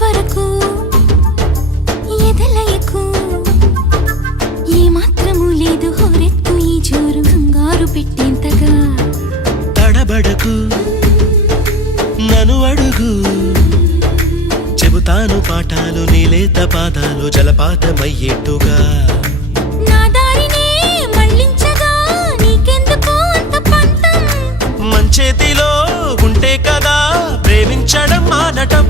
వరకు ఎదలయకు ఏ మాత్రము లేదు హోరెత్తు ఈ జోరు కంగారు పెట్టేంతగా తడబడకు నన్ను అడుగు చెబుతాను పాఠాలు నీలేత పాదాలు జలపాతమయ్యేట్టుగా నా దారినే మళ్ళించగా నీకెందుకు అంత పంతం మంచేతిలో ఉంటే కదా ప్రేమించడం మానటం